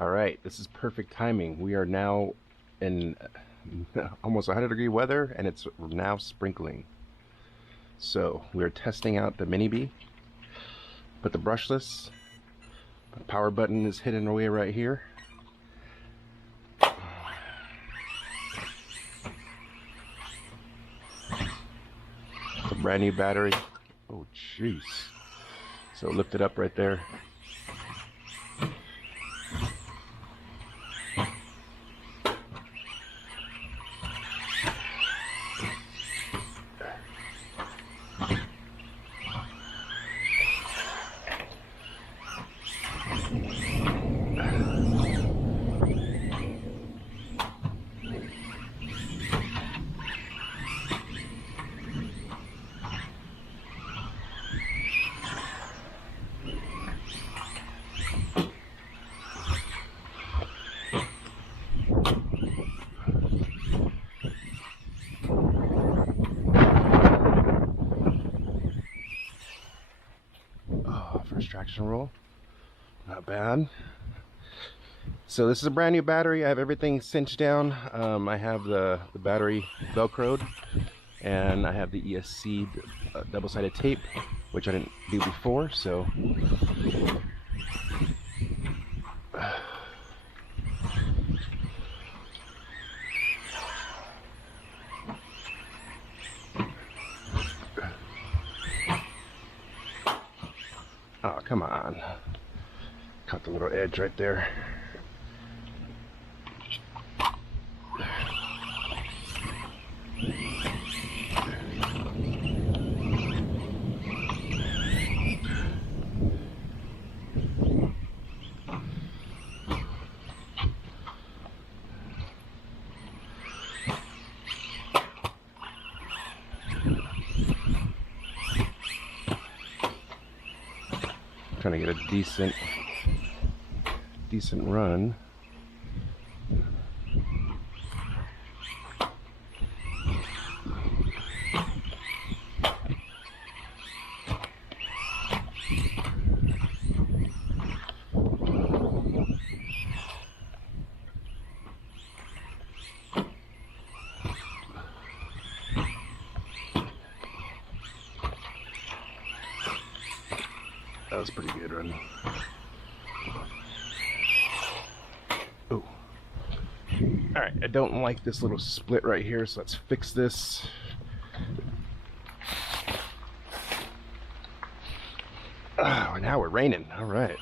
All right, this is perfect timing. We are now in almost 100-degree weather and it's now sprinkling. So we're testing out the mini bee, but the brushless. The power button is hidden away right here. It's a brand new battery. Oh jeez. So lift it up right there. First traction roll, not bad. So this is a brand new battery. I have everything cinched down. I have the battery velcroed, and I have the ESC double-sided tape, which I didn't do before. So oh, come on. Caught the little edge right there. Trying to get a decent run. That was a pretty good run. Oh. Alright, I don't like this little split right here, so let's fix this. Oh, now we're raining. Alright.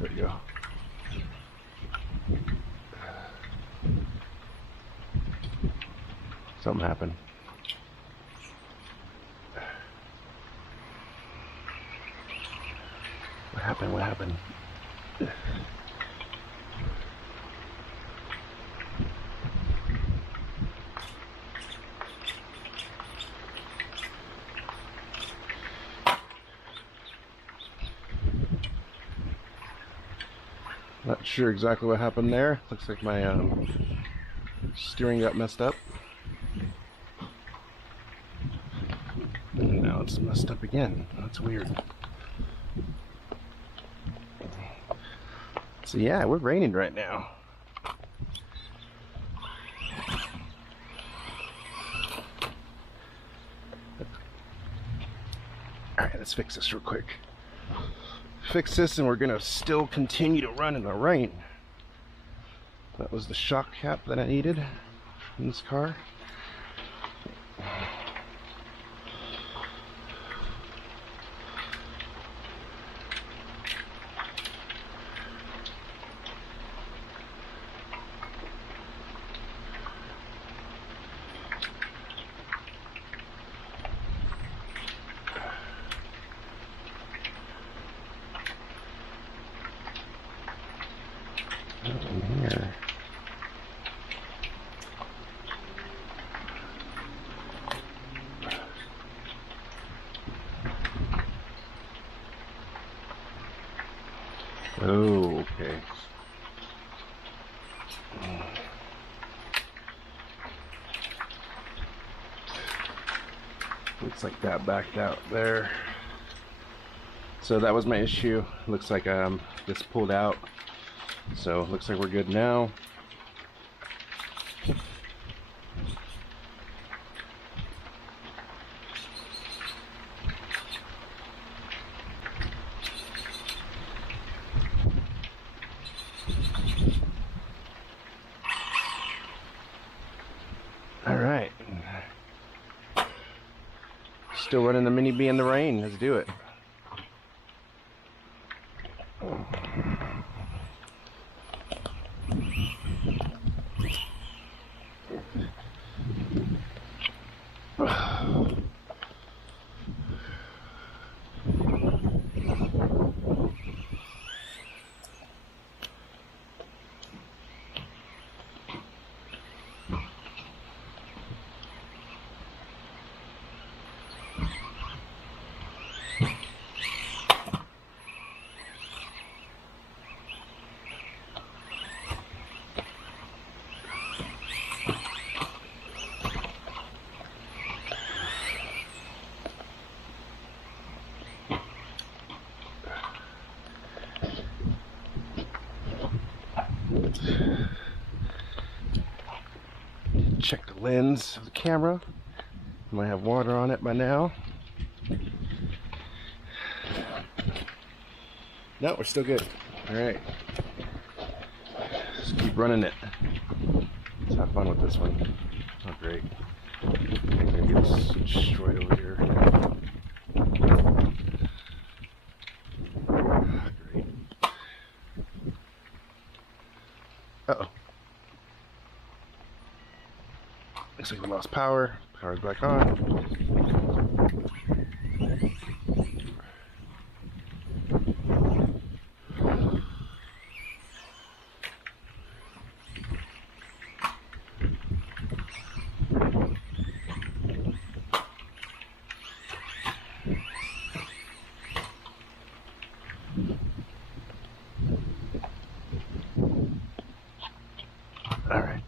There we go. Something happened. What happened? What happened? Not sure exactly what happened there. Looks like my steering got messed up. And now it's messed up again. That's weird. So yeah, we're raining right now. Alright, let's fix this real quick. Fix this and we're gonna still continue to run in the rain. That was the shock cap that I needed from this car. Here. Oh, okay. Looks like that backed out there. So that was my issue. Looks like this pulled out. So looks like we're good now. All right. Still running the Mini B in the rain. Let's do it. Check the lens of the camera. Might have water on it by now. No, we're still good. All right. Just keep running it. Let's have fun with this one. Oh, great. I'm gonna get destroyed over here. Great. Uh-oh. Looks like we lost power. Power's back on. All right.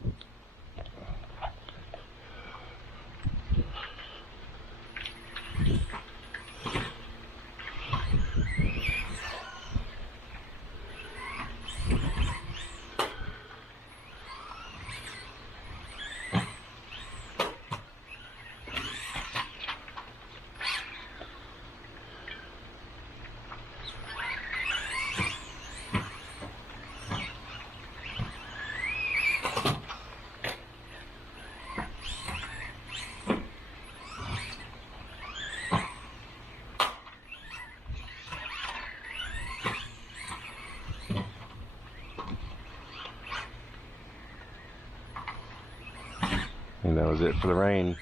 And that was it for the rain.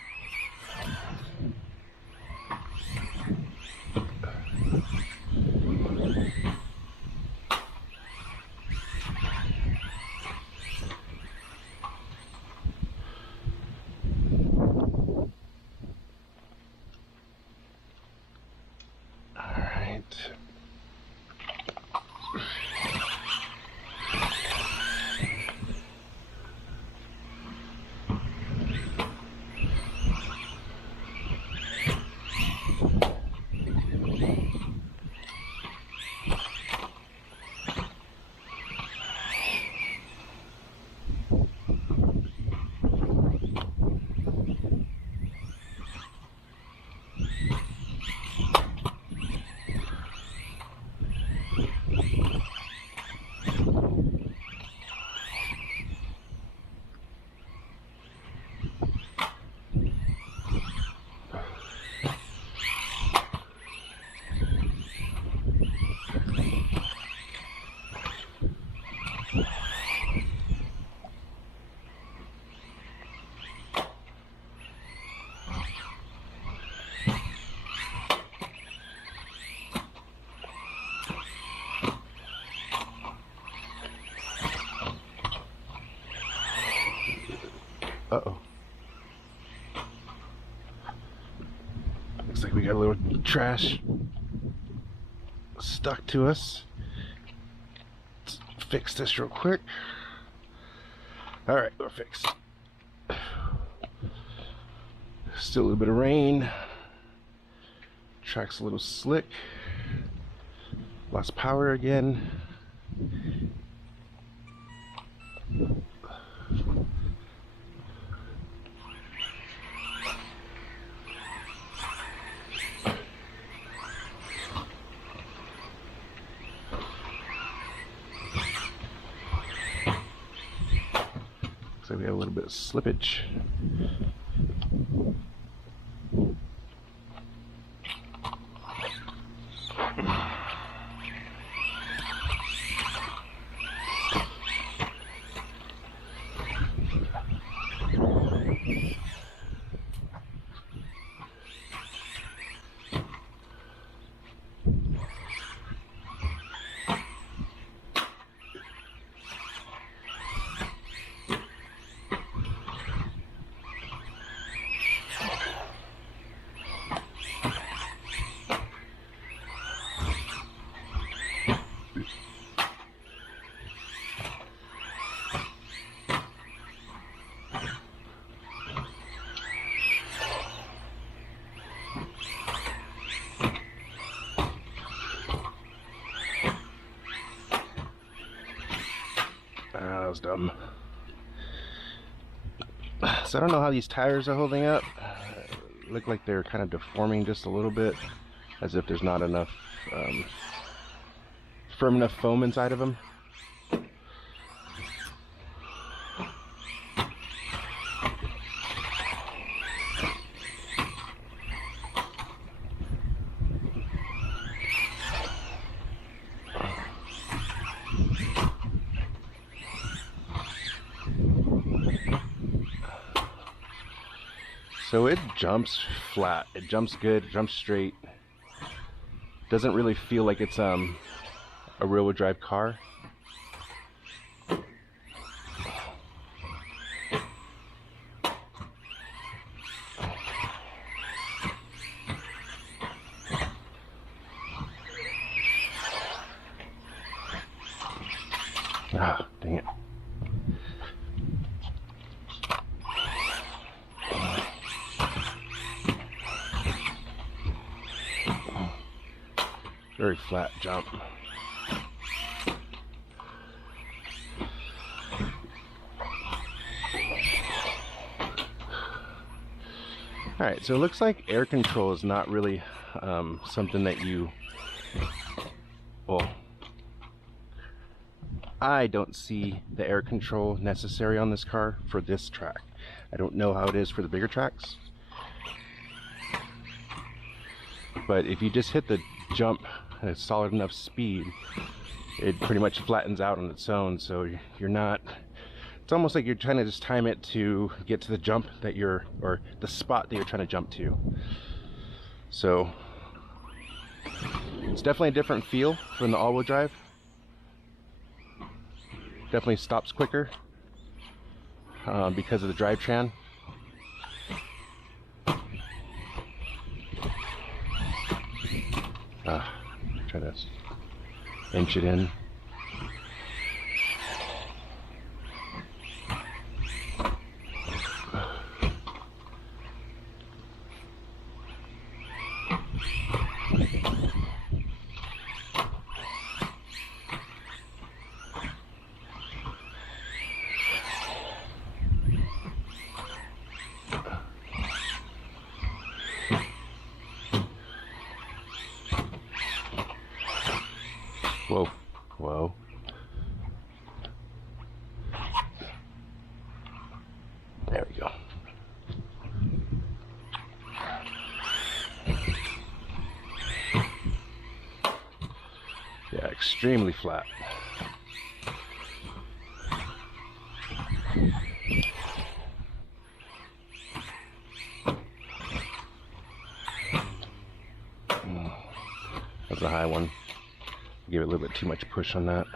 All right. Uh-oh. Looks like we got a little trash stuck to us. Let's fix this real quick. All right, we're fixed. Still a little bit of rain. Track's a little slick. Lost power again. Looks like we have a little bit of slippage. That was dumb. So I don't know how these tires are holding up. Look like they're kind of deforming just a little bit, as if there's not enough firm enough foam inside of them. So it jumps flat, it jumps good, it jumps straight. Doesn't really feel like it's a rear-wheel drive car. Ah, dang it. Very flat jump. Alright, so it looks like air control is not really something that you, well, I don't see the air control necessary on this car for this track. I don't know how it is for the bigger tracks, but if you just hit the jump at a solid enough speed, it pretty much flattens out on its own. So you're not, it's almost like you're trying to just time it to get to the jump that you're, or the spot that you're trying to jump to. So it's definitely a different feel from the all-wheel drive. Definitely stops quicker because of the drivetrain. Try to inch it in. Whoa, whoa. There we go. Yeah, extremely flat. That's a high one. Give it a little bit too much push on that.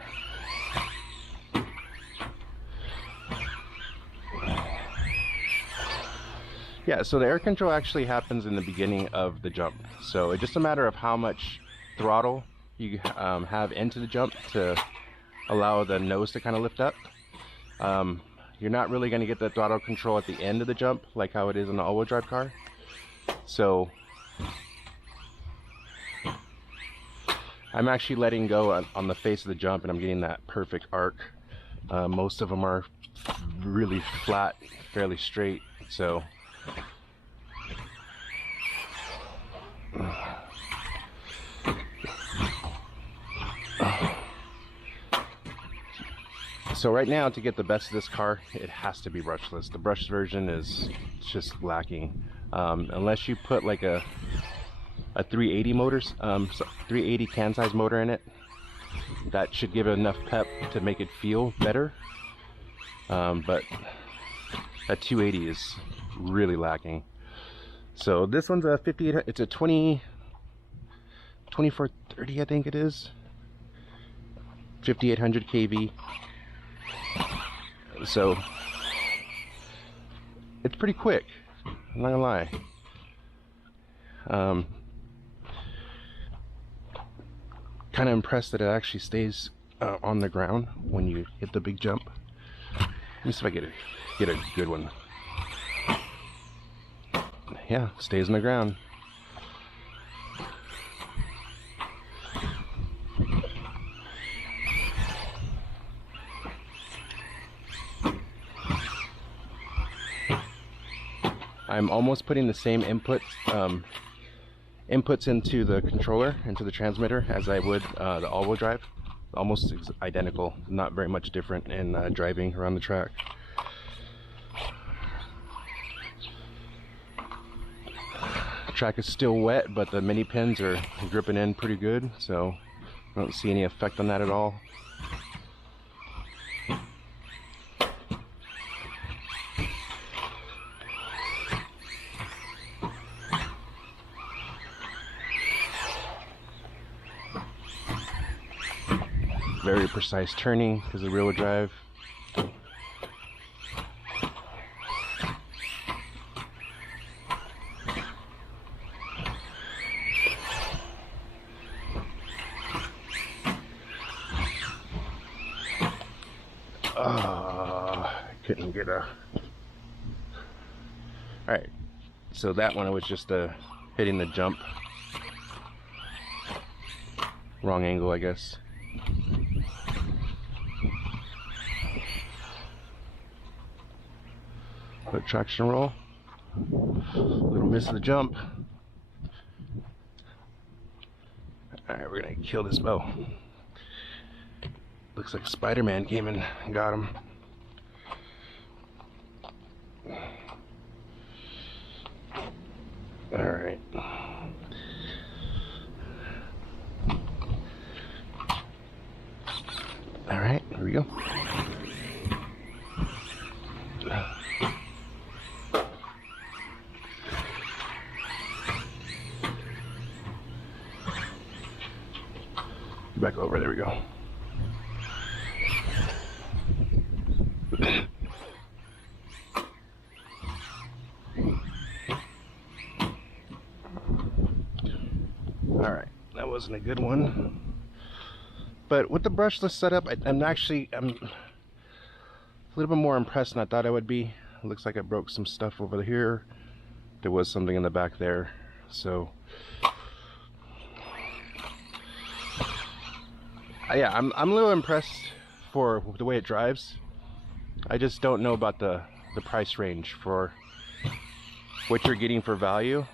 Yeah, so the air control actually happens in the beginning of the jump. So it's just a matter of how much throttle you have into the jump to allow the nose to kind of lift up. you're not really going to get the throttle control at the end of the jump like how it is in an all-wheel drive car. So I'm actually letting go on the face of the jump, and I'm getting that perfect arc. Most of them are really flat, fairly straight, so right now, to get the best of this car, it has to be brushless. The brushed version is just lacking. Unless you put like a 380 motors, 380 can size motor in it, that should give it enough pep to make it feel better. But that 280 is really lacking. So this one's a 58. It's a 2430, I think it is. 5800 kV. So it's pretty quick, I'm not gonna lie. Kind of impressed that it actually stays on the ground when you hit the big jump. Let me see if I get a good one. Yeah, stays on the ground. I'm almost putting the same inputs into the controller, into the transmitter, as I would the all-wheel drive. Almost identical, not very much different in driving around the track. The track is still wet, but the mini pins are gripping in pretty good, so I don't see any effect on that at all. Very precise turning because of rear-wheel drive. I couldn't get a... Alright, so that one was just hitting the jump. Wrong angle, I guess. Put traction roll. Little miss of the jump. Alright, we're gonna kill this bow. Looks like Spider-Man came and got him. Alright. Alright, here we go. Back over, there we go. Alright, that wasn't a good one. But with the brushless setup, I'm a little bit more impressed than I thought I would be. It looks like I broke some stuff over here. There was something in the back there. So yeah, I'm a little impressed for the way it drives. I just don't know about the price range for what you're getting for value.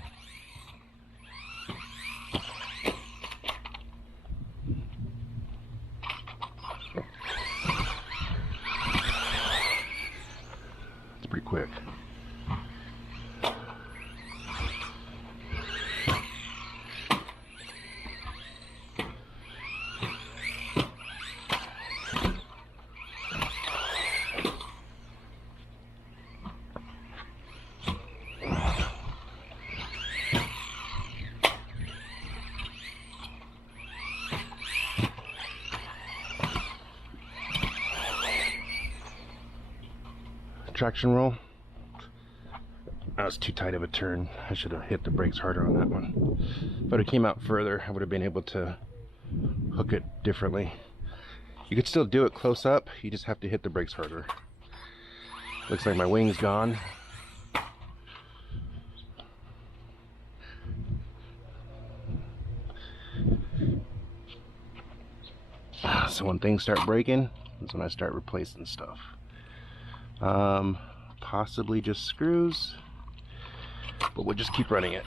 It's pretty quick. Traction roll. That was too tight of a turn. I should have hit the brakes harder on that one. If it came out further, I would have been able to hook it differently. You could still do it close up, you just have to hit the brakes harder. Looks like my wing's gone. So when things start breaking, that's when I start replacing stuff. Possibly just screws, but we'll just keep running it.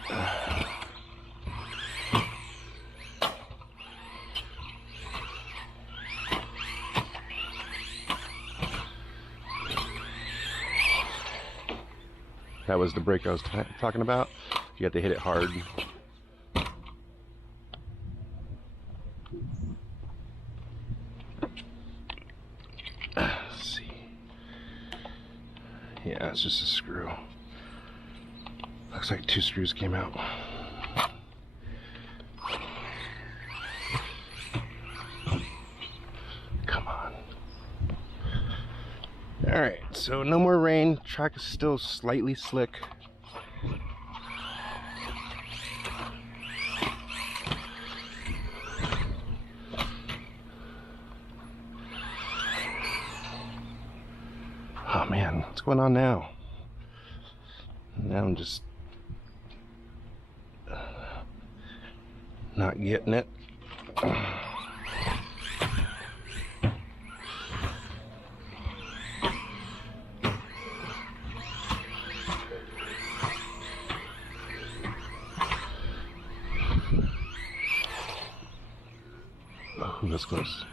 That was the brake I was talking about. You have to hit it hard. Let's see. Yeah, it's just a screw. Looks like 2 screws came out. Come on. Alright, so no more rain. Track is still slightly slick. Oh man, what's going on now? Now I'm just not getting it. Oh, that's close.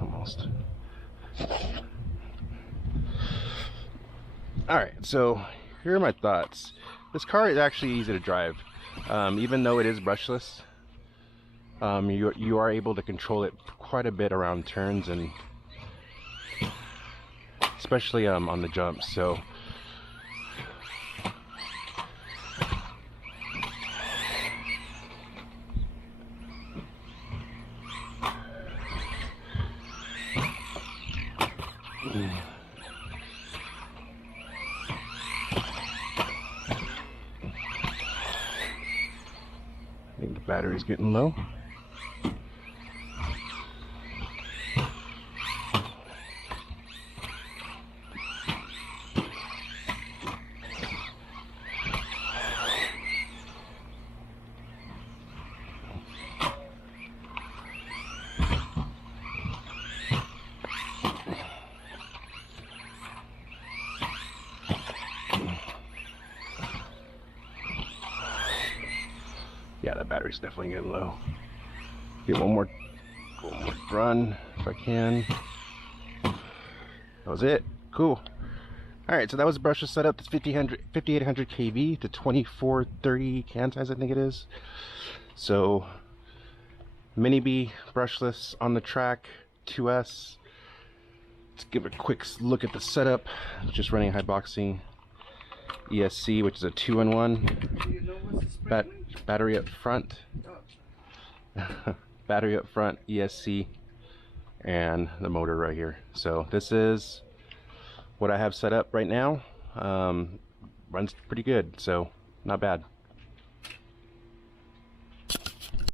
Almost. Alright, so here are my thoughts. This car is actually easy to drive. Even though it is brushless, you are able to control it quite a bit around turns, and especially on the jumps. So I think the battery's getting low. Yeah, that battery's definitely getting low. Get one more run if I can. That was it. Cool. Alright, so that was a brushless setup. It's 5800 kV to 2430 can size, I think it is. So Mini B brushless on the track, 2S. Let's give a quick look at the setup. Just running Hyboxing ESC, which is a 2-in-1. Battery up front. Battery up front, ESC, and the motor right here. So this is what I have set up right now. Runs pretty good, so not bad.